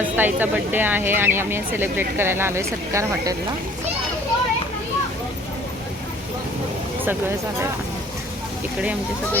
आज ताईचा बड्डे आहे आणि आम्ही सेलिब्रेट करायला आलो आहे सत्कार हॉटेलला. सगळं झालं इकडे आमचे सगळे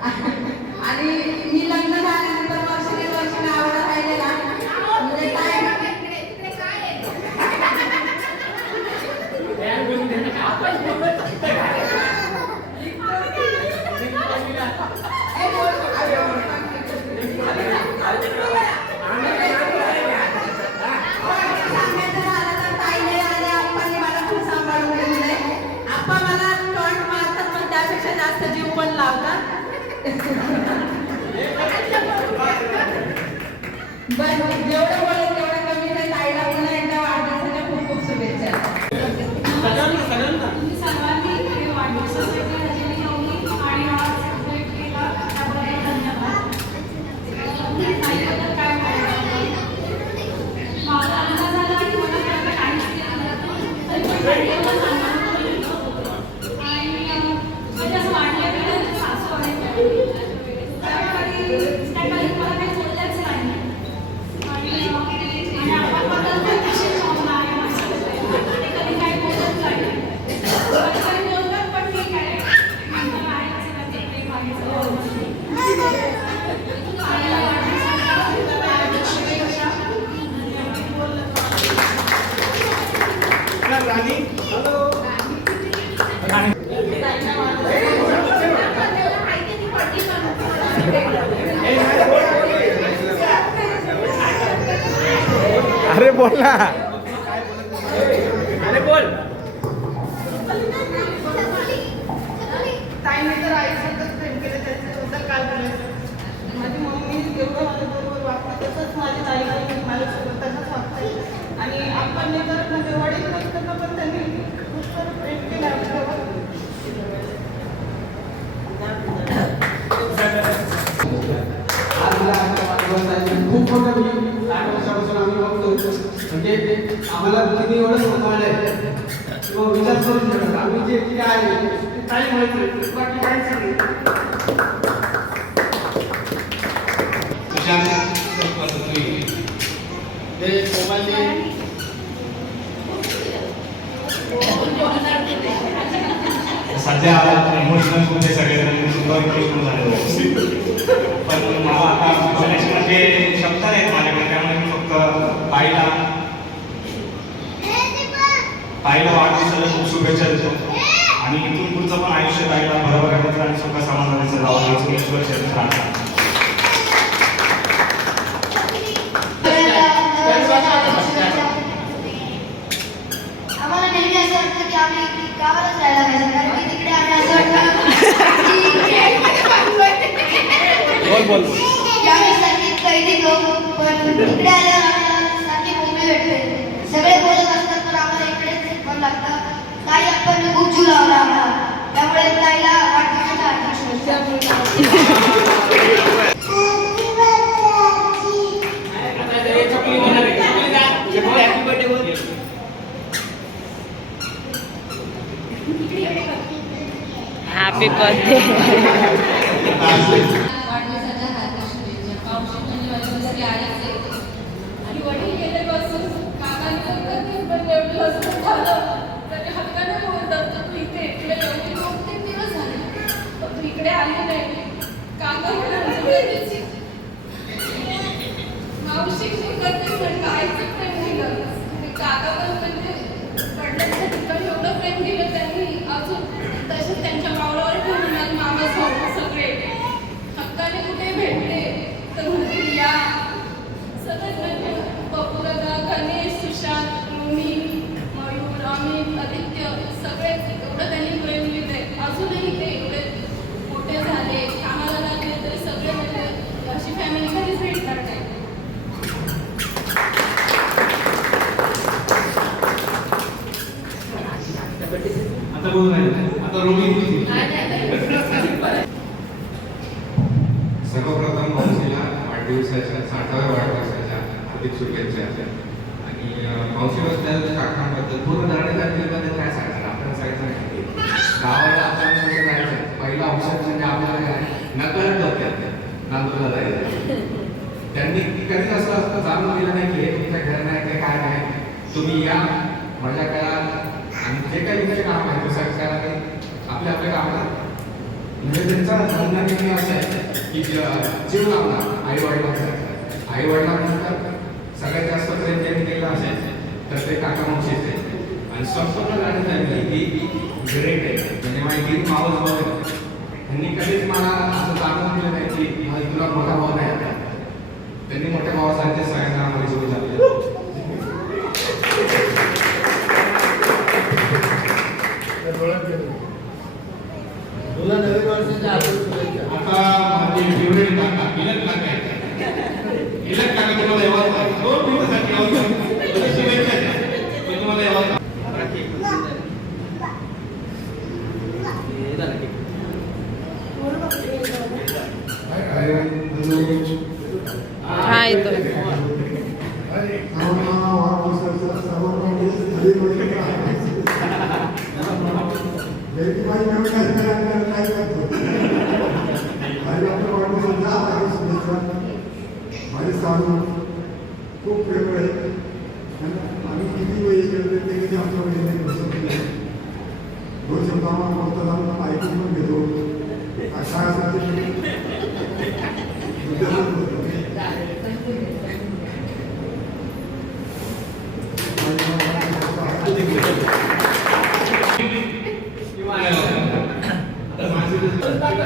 啊啊你 बरं जेवढं मला म्हणजे आम्हाला तिने एवढं सांभाळलंय किंवा विचार करू शकत. आम्ही जे जे आहे ते काही माहीत नाही. बाकी काहीच नाही. ते सध्या इमोशनल सुद्धा इमोशनल झालेले. पण मला आता बोलायचे म्हणजे शब्द नाहीत माझ्याकडे त्यामुळे मी फक्त ताईला ताईला वाढदिवसाला खूप शुभेच्छा देतो. आणि इथून पुढचं पण आयुष्य ताईला बरोबर आहे आणि सुख समाधानाचं याचं ईश्वर चरित्र आहे. बोल बोल. सगळे बोलत असतात पण आम्हाला इकडेच मन लागतं. ताई आपण खूप जीव लावला आम्हाला त्यामुळे ताईला वाढदिवसाच्या हार्दिक शुभेच्छा हॅपी बर्थडे वाढदिवसाच्या हार्दिक शुभेच्छा पावशी म्हणजे माझी दुसरी आईच आहे आणि वडील गेल्यापासून काकाने पण कधी पण एवढं लसूण झालं तरी हक्काने बोलतात तर तू इथे इकडे एवढे दोन तीन दिवस झाले पण तू इकडे आली नाही काका म्हणायचे मावशी करते पण आईचं प्रेम दिलं आणि काका पण म्हणजे वडिलांच्या ठिकाणी एवढं प्रेम दिलं त्यांनी अजून तसेच त्यांच्या मावळावर ठेवून आणि मामा भाऊ सगळे हक्काने कुठे भेटले तर म्हणतील या सगळेच म्हणजे पप्पू दादा गणेश सुशांत रोमी मयूर अमित आदित्य सगळेच एवढं त्यांनी प्रेम दिलंय अजूनही ते एवढे मोठे झाले कामाला लागले तरी सगळे म्हणजे अशी फॅमिली कधीच भेटणार नाही आता बोल नाही आता रोगी सर्वप्रथम मावशीला वाढदिवसाच्या साठाव्या वाढदिवसाच्या हार्दिक शुभेच्छा आणि अं, मावशीबद्दल काकांबद्दल पूर्ण धरणेबद्दल काय सांगणार आपण सांगितलं नाही गावाला आपण कसं राहायचं पहिलं औषध म्हणजे आपल्याला काय नकळत डोक्यात नांदूरला जायचं त्यांनी कधीच सांगून दिलं नाही की हे तुमच्या घर नाही ते काय नाही. तुम्ही या मजा करा. आणि जे काही तुमचे काम आहे ते सगळं करा. ते आपल्या आपल्या कामाला. म्हणजे त्यांचा म्हणणं नेहमी असं आहे की जीव लावणार आई वडिलांचा आई वडिलांनंतर सगळ्यात जास्त प्रेम त्यांनी केलं असेल तर ते काका मावशीच आहे. आणि संपूर्ण गाणी फॅमिली ही ग्रेट आहे. म्हणजे माझी गीत मावस बघ त्यांनी कधीच मला असं जाणवून दिलं नाही की तुला मोठा भाऊ नाही आता. त्यांनी मोठ्या भावासारखे सगळ्यांना आम्हाला डोळ्यात गेलं. तुला नवीन वर्षाच्या आता माझे फेवरेट काका इलक काका. इलक काका तुम्हाला यावंच लागेल. दोन मिनिटासाठी यावंच लागेल. तुला शुभेच्छा द्या. पण तुम्हाला यावंच लागेल. काय काय हॅलो. हा येतो खूप प्रेम आहे आम्ही किती वेळी केलं ते किती आमच्या वेळी दोन शब्द आम्हाला ऐकून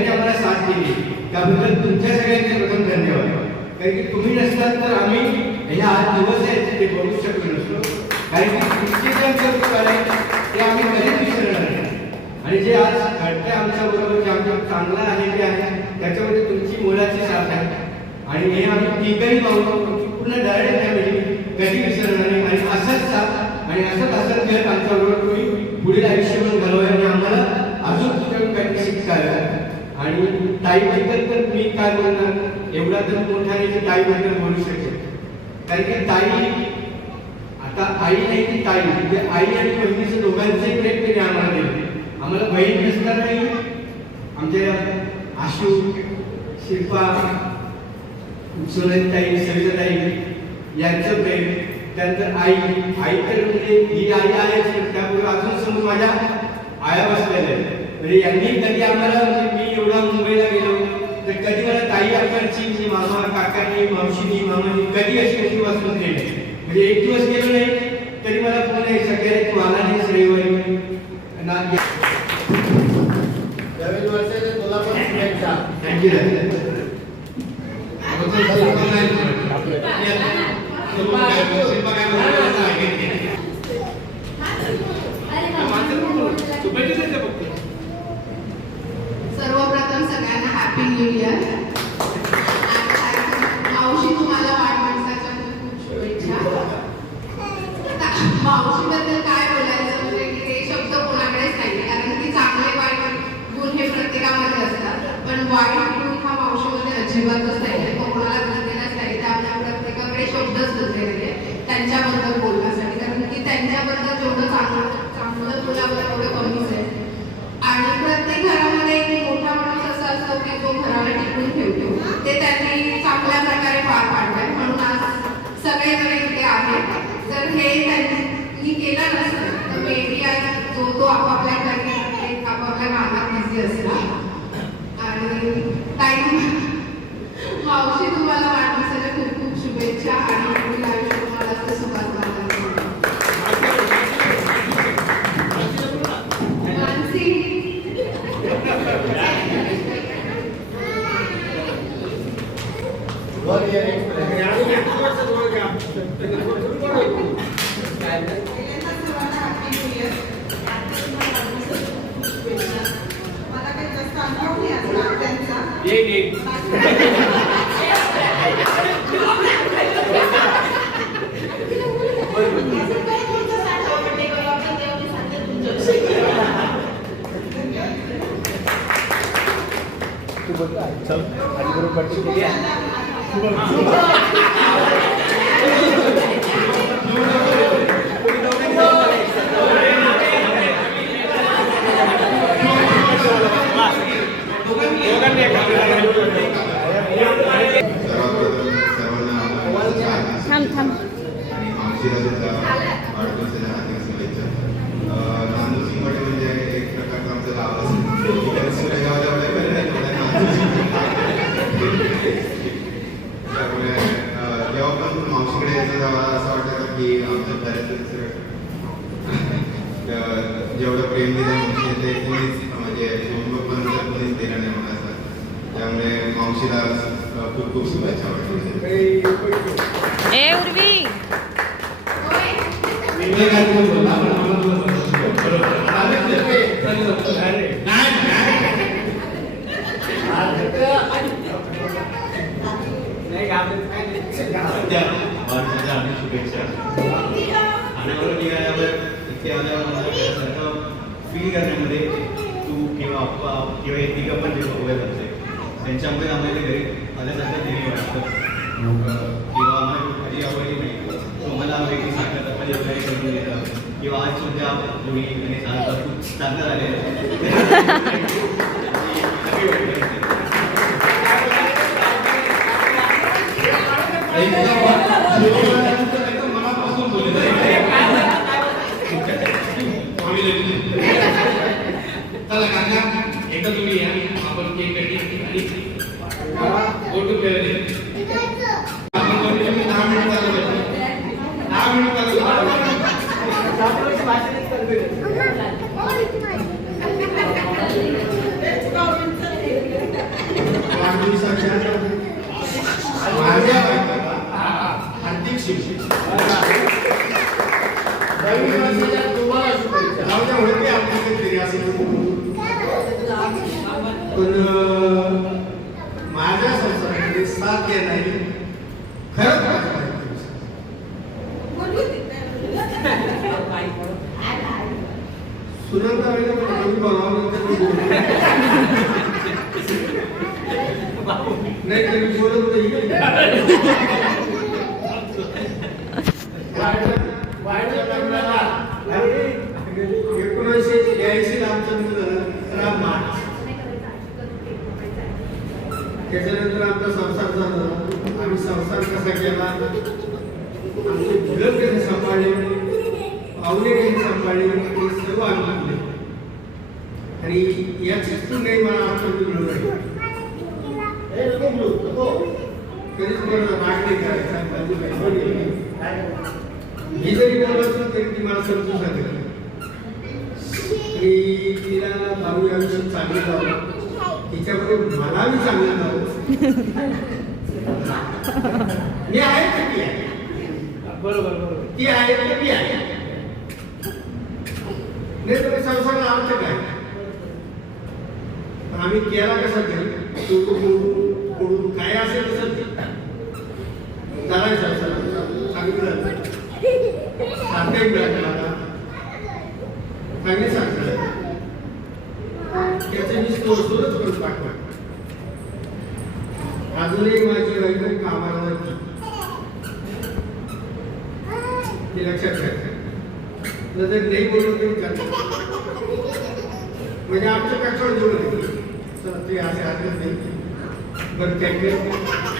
सगळ्यांनी आम्हाला साथ दिली. त्याबद्दल तुमच्या सगळ्यांचे प्रथम धन्यवाद. कारण की तुम्ही नसतात तर आम्ही हे आज दिवस आहेत ते बघू शकलो नसतो कारण की तुमचे जे आमच्या आहेत ते आम्ही कधीच विसरणार नाही. आणि जे आज घडतंय आमच्या बरोबर जे आमच्या चांगलं आलेले आहे त्याच्यामध्ये तुमची मुलाची साथ आहे. आणि हे आम्ही तिघही पाहू तुमची पूर्ण डायरेक्ट फॅमिली कधी विसरणार नाही. आणि असंच साथ आणि असंच असंच जग आमच्याबरोबर तुम्ही पुढील आयुष्यभर घालवाय आणि आम्हाला अजून तुझ्याकडून काही शिकायला आणि ताईबद्दल तर मी काय म्हणणार एवढा तर मोठ्याने की ताईबद्दल बोलू शकेल कारण की ताई आता आई नाही की ताई म्हणजे आई आणि बहिणीचं दोघांचंही प्रेम त्यांनी आम्हाला नाही आम्हाला बहीण नसतानाही आमच्या आशू शिल्पा सुनंदाई सविताताई यांचं प्रेम त्यानंतर आई आई तर म्हणजे ही आई आहेच त्यामुळे अजून समोर माझ्या आया बसलेल्या आहेत. म्हणजे यांनी कधी आम्हाला म्हणजे मी एवढा मुंबईला गेलो तर कधी मला ताई आकारची म्हणजे मामा काकांनी मावशीनी मामानी कधी अशी कधी वाचून केली? म्हणजे एक दिवस गेलो नाही तरी मला फोन यायचा की अरे तू आला नाहीस रविवारी? ना नवीन वर्षाच्या तुला पण शुभेच्छा थँक्यू सर्वप्रथम सगळ्यांना हॅपी न्यू इयर मावशी तुम्हाला वाढदिवसाच्या खूप खूप शुभेच्छा. मावशी मावशीबद्दल काय बोलायचं म्हणजे की ते शब्द कोणाकडेच नाही कारण की चांगले वाईट गुण हे प्रत्येकामध्ये असतात. पण वाईट गुण हा मावशीमध्ये अजिबातच नाही आहे. तो कोणाला दिलेलाच नाही. त्यामुळे प्रत्येकाकडे शब्दच नसले त्यांच्याबद्दल बोलण्यासाठी. कारण की त्यांच्याबद्दल जेवढं चांगलं आज सगळेजण इथे आहेत जर हे त्यांनी केलं नसतं तर मेबी जो तो आपापल्या घरी आपापल्या कामात बिझी असला. आणि टाईम मावशी तुम्हाला वाढदिवसाच्या खूप खूप शुभेच्छा आणि पुढील आयुष्य तुम्हाला असं सुखात मानलं मानसी वर ये रे. मला काही जास्त अनुभव नाही असला त्यांचा सर्वप्रथम सर्वांना वाढदिवसाच्या थांब थांब आणि मावशीला सुद्धा वाढदिवसाच्या हार्दिक शुभेच्छा अं, नांदू सिंगवडे म्हणजे एक प्रकारचं आमचं आपल्याला शुभेच्छा आणि मला निघाल्यावर इथे आल्यावर मला त्यासारखं फील करण्यामध्ये तू किंवा आप्पा किंवा एक तिघं पण जे बघूया करते त्यांच्यामुळे आम्हाला घरी आल्यासारखं नेहमी वाटतं किंवा आम्हाला आवडली नाही तो मला वेगळी सांगतात आपण वगैरे करून देतात किंवा आज सुद्धा तुम्ही आणि सांगतात खूप चांगलं झालेलं चला काका एकदा तुम्ही या. आपण केक कटिंग आणि गो टू फेवरेट कमीत कमी दहा मिनिट चालू दहा मिनिट चालू वाढदिवसाच्या माझ्या बायकोला हार्दिक शुभेच्छा नवीन वर्षाच्या तुम्हाला शुभेच्छा जाऊ द्या होते आपल्याकडे तरी असं पण अं, माझ्या साथ देणारी खरंच माझ्या. सुनंदा वेळेला पण कमी बोलावं नंतर. नाही नाही एकोणीसशे ब्याऐंशी आमचं मुलं झालं राम मार्च त्याच्यानंतर आमचा संसार झाला आम्ही संसार कसा केला आमचे मुलं कधी सांभाळले पाहुणे कधी सांभाळले हे सर्व आम्ही केले आणि या तू नाही मला आमचं मिळवलं कधीच कोणाला राग नाही करायचा मी जरी बोलत असलो तरी ती मला समजून सांगेल. आणि तिला भाऊ आयुष्यात चांगलं जावं तिच्याबरोबर मला चांगलं जावं मी आहे तर ती आहे? बरोबर बरोबर. ती आहे तर मी आहे? नाही तर संसाराला अर्थ काय? आम्ही केला कसा तरी तो पडून काय असेल तसं ते चालाय संसार चांगलं झालं सारखंही मिळालं मला चांगली सांगतात त्याचे मी स्टोर स्टोरच करून पाठवा अजूनही माझी वैद्य कामाला जाते ते लक्षात ठेवायचं जर नाही बोललो तरी चालतं म्हणजे आमचं कठोर जेवण आहे. तर ते असे हरकत नाही बरं थँक्यू